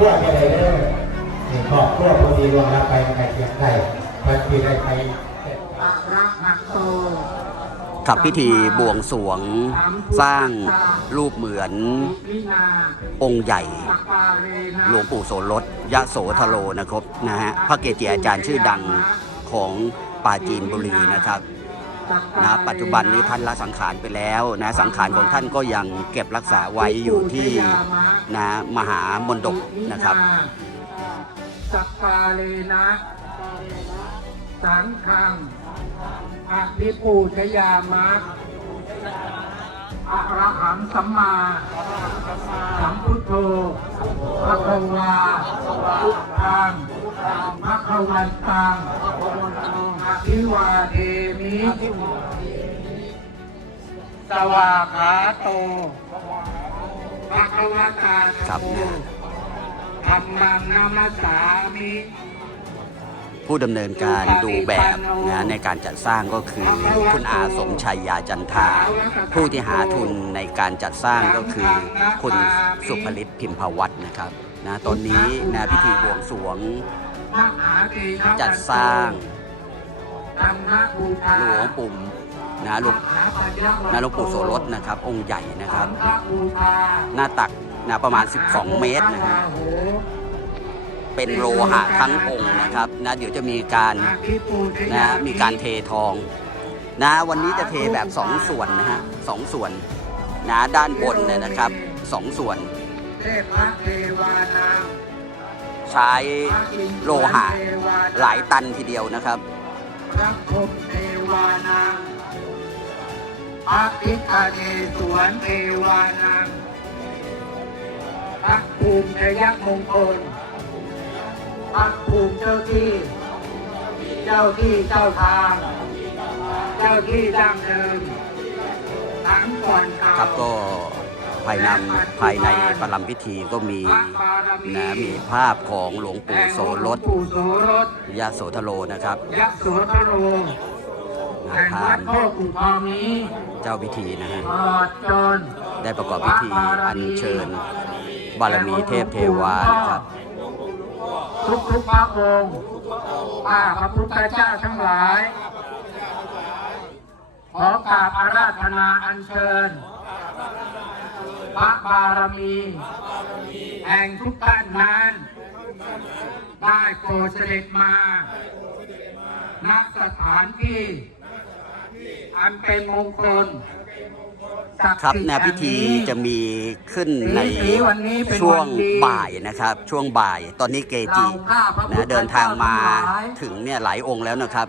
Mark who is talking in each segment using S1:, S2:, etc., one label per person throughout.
S1: ครัวจะได้เด้อนี่ครอบครัวพอดีรวมรับไปใครเสียงใครพันทีได้ไป
S2: กับพิธีบวงสรวงสร้างรูปเหมือน องค์ใหญ่ หลวงปู่โสรสยะโสธโรนะครับนะฮะพระเกจิอาจารย์ชื่อดังของปราจีนบุรีนะครับ นะปัจจุบันนี้ท่านละสังขารไปแล้วนะสังขารของท่านก็ยังเก็บรักษาไว้อยู่ที่นะมหามนดกนะครับ
S3: สักกาเลนะสังฆังอภิปูชยามะอะระหังสัมมาสัมพุทโธพระควาพุทธังพระควันตังอภิวาเท มิสวาขาโตพระควตา
S2: ครับ
S3: โตธรรมังนามัสสามิ
S2: ผู้ดำเนินการดูแบบนะในการจัดสร้างก็คือคุณอาสมชัยยาจันทา ผู้ที่หาทุนในการจัดสร้างก็คือ คุณสุภลิตพิมพวัฒน์นะครับนะตอนนี้นะพิธีบวงสรวงจัดสร้าง หลวงปู่นะหลวงนะหลวงปู่โสรสนะครับ องค์ใหญ่นะครับ หน้าตักนะประมาณ 12 เมตรนะฮะเป็นโลหะทั้งองค์นะครับนะเดี๋ยวจะมีการนะมีการเททอง นะวันนี้จะเทแบบสองส่วนนะฮะสองส่วนนะด้านบนเนี่ยนะครับสองส่วนใช้โลหะหลายตันทีเดียวนะครับ
S3: ระพรหมเทวานังพระพิฆเนศวรเทวานังพระภูมิชยมงคลพระภูมิเจ้าที่ เจ้าที่เจ้าทาง เจ้าที่ดั้งเดิมทั้งก่อนเก่า
S2: ครับก็ ภายในภายในประลัมพิธีก็มีนะมีภาพของหลวงปู่โสรส
S3: หลวงปู่โสรส
S2: ยะโสธโรนะครับ
S3: ยะโสธโร
S2: นะ
S3: แห่ง
S2: ทา
S3: วั
S2: ง
S3: ดโคกอุทองนี้
S2: เจ้าพิธีนะฮะได้ประกอบพิธีอัญเชิญ บารมีเทพเทวานะครับ
S3: ทุกทุกพระองค์ข้าพระพุทธเจ้าทั้งหลาย ขอกราบอาราธนาอัญเชิญ พระบารมีแห่งทุกท่านนั้น ได้โปรดเสด็จมาณสถานที่อันเป็นมงคลศักดิ์
S2: ครับ
S3: สิทธิ์
S2: นะพิธี
S3: แห่งนี้
S2: จะมีขึ้นใน
S3: สีวันนี้เป็น
S2: ช่วง
S3: วันดี
S2: บ่ายนะครับ ช่วงบ่าย ตอนนี้เกจิ
S3: เราข้าพระพุทธ
S2: นะเดินทางมา
S3: เจ้าทั้งหลาย
S2: ถึงเนี่ยหลายองค์แล้วนะครับ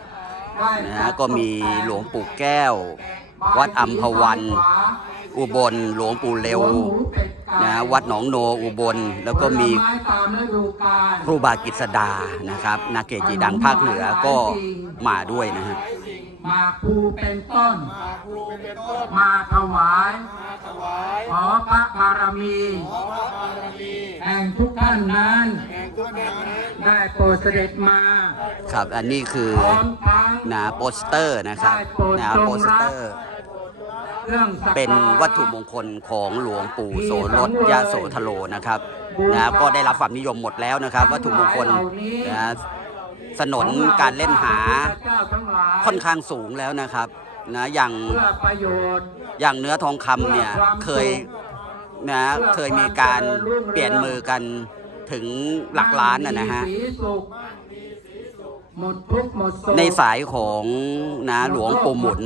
S3: ไหว้
S2: นะก็มีหลวงปู่แก้ว วัดอัมพวัน อุบลหลวงปู่เร็ว
S3: หัหมูเป็ดไก่
S2: นะวัดหนองโนอุบล แล้วก็มี
S3: ผลไตามฤดูกาล
S2: ครูบากิษดานะครับนาเกจิดังภาคเหนือก็มาด้วยนะฮะ
S3: มาภูเป็นต้น มาถวายขอพระบารมีแห่งทุกท่านนั้นได้โปรดเสด็จมา
S2: ครับอันนี้คือ
S3: พร้อมทั้ง
S2: นะโปสเตอร์นะครับนะโปสเตอร์
S3: เป็
S2: นวัตถุมงคลของหลวงปู่โสรสยะโสธโรนะครับนะก็ได้รับความนิยมหมดแล้วนะครับ วัตถุมงคลนะสนนการเล่นหาค่อนข้างสูงแล้วนะครับนะอย่าง
S3: อย่า
S2: งเนื้อทองคำเนี่ยเคยนะเคยมีการเปลี่ยนมือกันถึงหลักล้านนะฮะ ในสายของนะหลวงปู่หมุน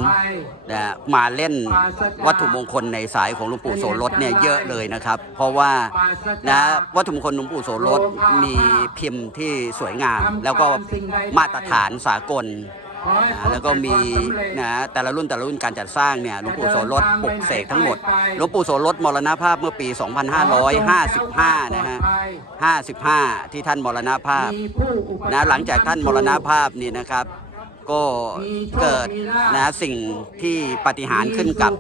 S2: นะมาเล่นวัตถุมงคลในสายของหลวงปู่โสรสเนี่ยเยอะเลยนะครับ เพราะว่านะวัตถุมงคลหลวงปู่โสรสมีพิมพ์ที่สวยงาม แล้วก็มาตรฐานสากล
S3: ขอให้
S2: นะ แล้วก็มีนะแต่ละรุ่นแต่ละรุ่นการจัดสร้างเนี่ยหลวงปู่โสรสปลุกเสกทั้งหมดหลวงปู่โสรสมรณภาพเมื่อปี 2555 นะฮะ 55 ที่ท่านมรณภาพ
S3: มีผู้อุปถัมภ์
S2: นะหลังจากท่านมรณภาพนี่นะครับ ก็เกิดนะสิ่งที่ปฏิหารขึ้นกับ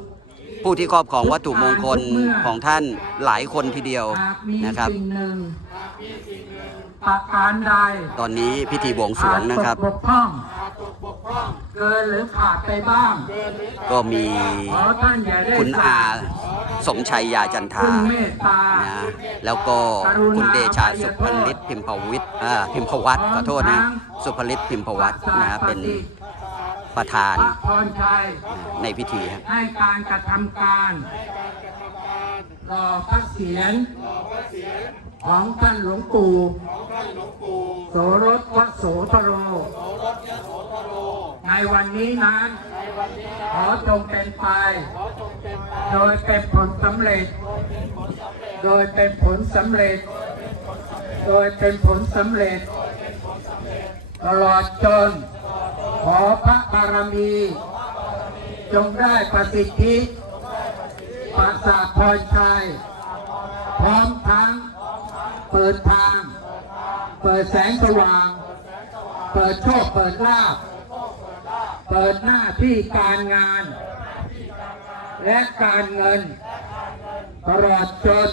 S2: ผู้ที่ครอบครองวัตถุมงคลของท่านหลายคนทีเดียวนะครับ
S3: ประการใด
S2: ตอนนี้พิธีบวงสรวงนะครับ
S3: เกินหรือขาดไปบ้าง
S2: ก็มี
S3: ขอท่านอย่าได้
S2: คุณอา
S3: ส
S2: สมชัยยาจันทรา
S3: คุณเมตตา
S2: นะแล้วก็คุณเดชาสุภลิตพิมพวิทย์อ่าพิมพวัตขอโทษนะ สุภลิตพิมพวัตนะเป็นประธาน
S3: พระพรชัย
S2: ในพิธีครับ
S3: ให้การกระทำการรอพระเสียรของท่านหลวงปู่โสรสวโสธโร ในวันนี้นั้นขอจงเป็นไป โดยเป็นผลสำเร็จ โดยเป็นผลสำเร็จ โดยเป็นผลสำเร็จ ตลอดจน ขอพระบารมี จงได้ประสิทธิปราสาทพรชัย พร้อมทั้ง เปิดทาง เปิดแสงสว่าง เปิดโชค เปิดลาภ เปิดหน้าที่การงาน และการเงิน ตลอดจน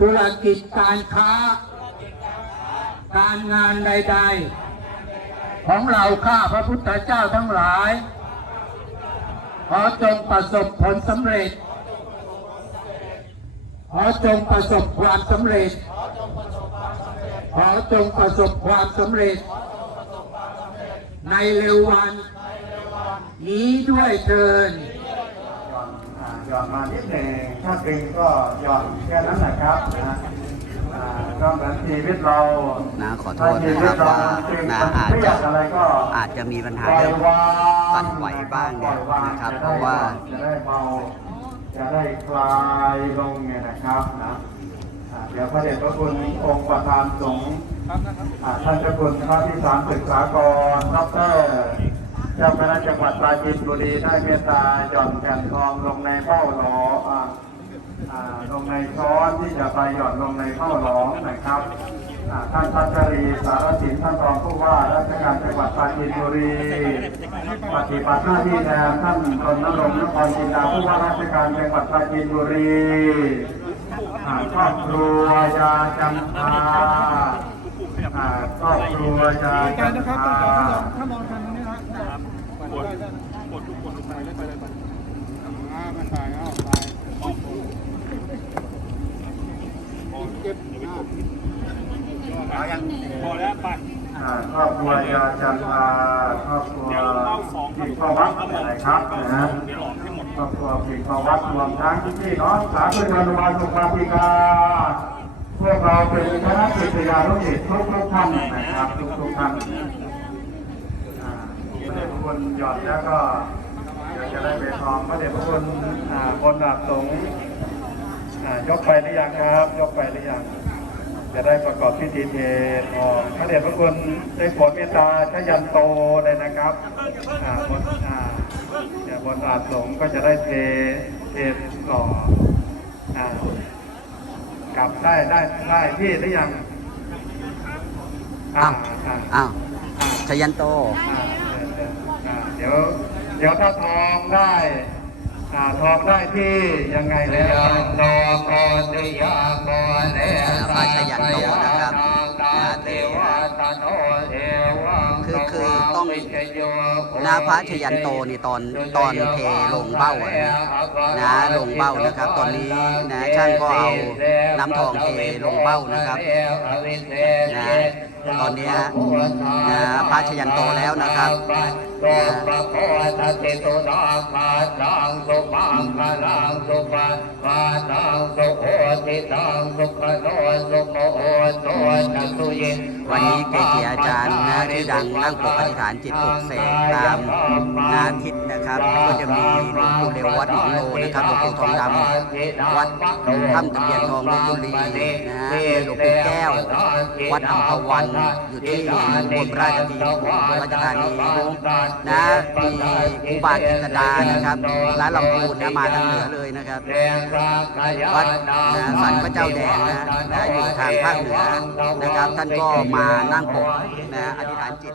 S3: ธุรกิจการค้า การงานใด ๆ ของเราข้าพระพุทธเจ้าทั้งหลาย ขอจงประสบผลสำเร็จ ขอจงประสบความสำเร็จ ขอจงประสบความสำเร็จในเร็ววัน นี้ด้วยเถิน
S4: อ่าหย่อนมานิดหนึ่งถ้าตึงก็หย่อนแค่นั้นแหละครับนะอ่าก็เหมือนชีวิตเรา
S2: นะขอโทษนะครับว่านะอาจจะอาจจะมีปัญหาเรื่องสั่นไหวบ้างเนี่ยนะครับ เพราะว่า
S4: จะได้เบาจะได้คลายลงไงนะครับนะอ่าเดี๋ยวพระเดชพระคุณองค์ประธานสงฆ์อ่าท่านเจ้าคุณพระพิสารศึกษากรดอกเตอร เจ้าคณะจังหวัดปราจีนบุรีได้เมตตาหย่อนแผ่นทองลงในเป้าหลออ่าอ่าลงในช้อนที่จะไปหย่อนลงในข้าหลอนะครับท่านพัชรีสารสินท่านรองผู้ว่าราชการจังหวัดปราจีนบุรีปฏิบัติหน้าที่แทนท่านรณรงค์นครจินดาผู้ว่าราชการจังหวัดปราจีนบุรีอ่าครอบครัวยาจันทาอ่าครอบครัวยาจันท ราอ่าครอบครัวยาจันทราครอบครัวผิดข้อวัดอะไรครับนะฮะครอบครัวผิดข้อวัดรวมทั้งพี่น้องสาธุชนบาลสุขาภิกาพวกเราเป็นคณะศิษยานุศิษย์ทุกทุกท่านนะครับทุกทุกท่านอ่าพระเดชพระ คุณหยอดแล้วก็เดี๋ยวจะได้ไปทองพระเดชพระคุณอ่าบนอาบสงฆ์อ่ายกไปหรือยังครับ ยกไปหรือยังจะได้ประกอบพิธีเททองพระเดชพระคุณได้โปรดเมตตาชยันโตเลยนะครับอ่าบนอ่าเดี๋ยวบนอาสงฆ์ก็จะได้เทเทต่ออ่ากลับได้ได้ได้ที่หรือยังอ่าอ่า
S2: อ้าว
S4: อ่า
S2: ชยันโต
S4: อ่าเดี๋ยวเดี๋ยวถ้าทองได้ทองได้ที่ยังไงแล้วทองทองจะยากอนเอ
S2: พระชยันโตนะครับ นะพระชยันโตนี่ตอนตอนเทลงเบ้าอะนะนะลงเบ้านะครับ ตอนนี้นะช่างก็เอาน้ำทองเทลงเบ้านะครับนะตอนนี้ฮะนะพระชยันโตแล้วนะครับนะ
S4: พระโพธิติโตนาคาตังสุปังคลังสุปะคาตังสุโหติตังสุขโนสุโมโหโตจัตุเย
S2: วันนี้เกจิอาจารย์นะที่ดังนั่งปกอธิษฐานจิตปลุกเสกตามนาทิศนะครับ ก็จะมีหลวงปู่เร็ววัดหนองโลนะครับหลวงปู่ทองดำวัดถ้ำตะเบียนทองลบบุรีนะฮะหลวงปู่แก้ว วัดอัมพวันอยู่ที่บลราชธานีราชธานีนะมีอุบากิกดานะครับร้านลำพูนนะมาทางเหนือเลยนะครับวัดสันพระเจ้าแดงนะนะอยู่ทางภาคเหนือนะครับ ท่านก็มานั่งปกนะอธิษฐานจิต